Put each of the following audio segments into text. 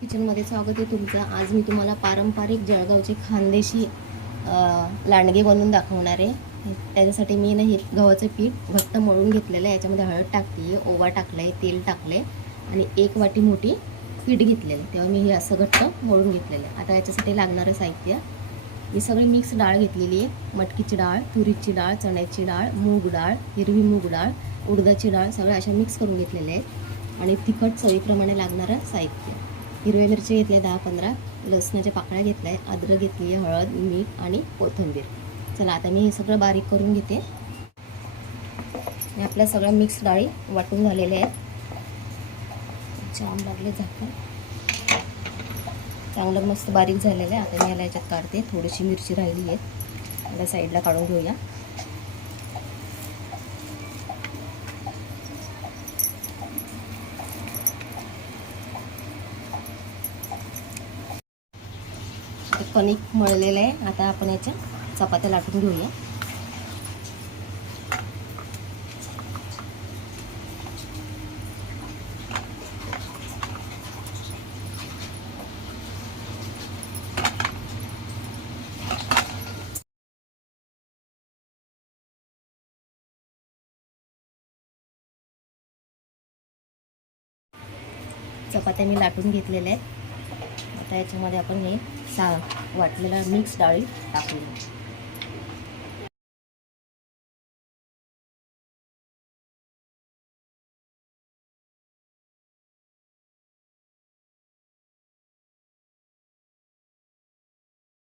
किचनमध्ये स्वागत आहे तुमचं. आज मी तुम्हाला पारंपरिक जळगावचे खानदेशी लांडगे बनवून दाखवणार आहे. त्याच्यासाठी मी हे गव्हाचं पीठ घट्ट मळून घेतलेलं आहे. याच्यामध्ये हळद टाकते, ओवा टाकलं आहे, तेल टाकलं आहे आणि 1 वाटी मोठी पीठ घेतलेलं आहे. तेव्हा मी हे असं घट्ट मळून घेतलेलं आहे. आता याच्यासाठी लागणारं साहित्य मी सगळी मिक्स डाळ घेतलेली आहे. मटकीची डाळ, तुरीची डाळ, चण्याची डाळ, मूग डाळ, हिरवी मूग डाळ, उडदाची डाळ सगळ्या अशा मिक्स करून घेतलेल्या आहेत. आणि तिखट चवीप्रमाणे लागणारं साहित्य हिरव्या मिरची घेतल्या 10-15, लसणाच्या पाकळ्या घेतल्या, अद्रक घेतली, हळद, मीठ आणि कोथिंबीर. चला आता मी हे सगळं बारीक करून घेते. आपल्या सगळ्या मिक्स डाळी वाटून झालेल्या आहेत. छान लागले झाकण, चांगलं मस्त बारीक झालेलं आहे. आता मी याला याच्यात काढते. थोडीशी मिरची राहिली आहे, याला साईडला काढून घेऊया. कणिक मळलेलं आहे. आता आपण याच्या चपात्या लाटून घेऊया. चपात्या मी लाटून घेतलेल्या आहेत. आता याच्यामध्ये आपण हे वाटलेला मिक्स डाळी टाकूया.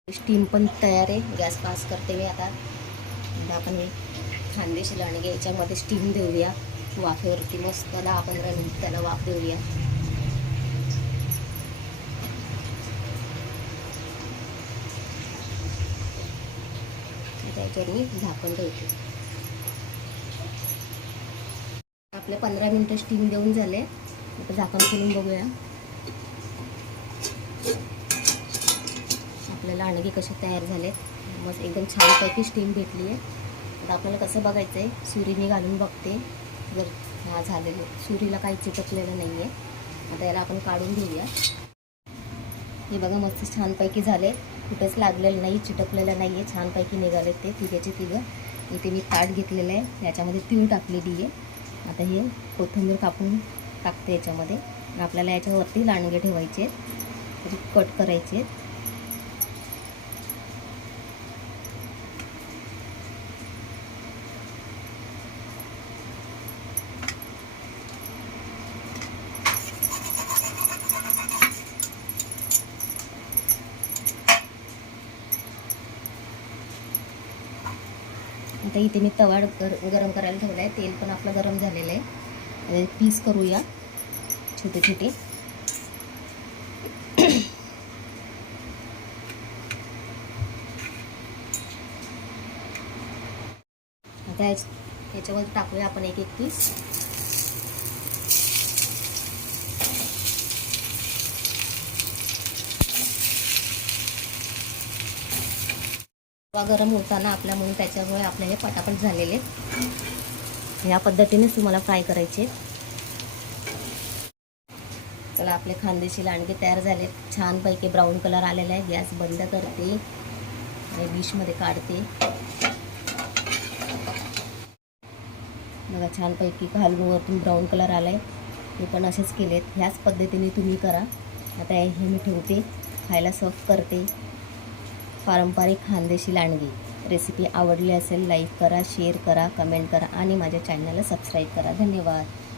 स्टीम पण तयार आहे. गॅस पास करते मी आता. आपण हे खानदेशी लांडगे याच्यामध्ये स्टीम देऊया. वाफेवरती मस्त 10-15 मिनिट त्याला वाफ देऊया. त्याच्यावर मी झाकण ठेवते. आपले 15 मिनिटं स्टीम देऊन झाले. आता झाकण खोलून बघूया आपले लांडगे कसे तयार झाले. मस्त एकदम छानपैकी स्टीम भेटली आहे. आता आपल्याला कसं बघायचं आहे, सुरीने घालून बघते. जर हा झालेलं, सुरीला काही चिटकलेलं नाही आहे. आता याला आपण काढून घेऊया. हे बघा मस्त छानपैकी झाले. कुठंच लागलेलं नाही, चिटकलेलं नाही आहे. छानपैकी निघाले ते तिघेचे तिघं. इथे मी ताट घेतलेलं आहे, याच्यामध्ये तीळ टाकलेली आहे. आता हे कोथिंबीर कापून टाकते याच्यामध्ये. आपल्याला याच्यावरती लांडगे ठेवायचे आहेत, कट करायचे आहेत. आता इथे मी तवा गरम करायला ठेवला आहे. तेल पण आपलं गरम झालेलं आहे. पीस करूया छोटे छोटे. आता याच्यावर टाकूया आपण एक एक पीस. गरम होताना आपल्यामुळे त्याच्यामुळे आपले हे पटापट झालेले. या पद्धतीनेच तुम्हाला फ्राय करायचे. चला आपले खानदेशी लांडगे तयार झाले. छानपैकी ब्राऊन कलर आलेला आहे. गॅस बंद करते आणि डिशमध्ये काढते. बघा छानपैकी खालून वरतून ब्राऊन कलर आला आहे. हे पण असेच केलेत. ह्याच पद्धतीने तुम्ही करा. आता हे मी ठेवते, खायला सर्व करते. पारंपरिक खानदेशी लांडगे रेसिपी आवडली असेल लाईक करा, शेअर करा, कमेंट करा आणि माझ्या चॅनलला सबस्क्राईब करा. धन्यवाद.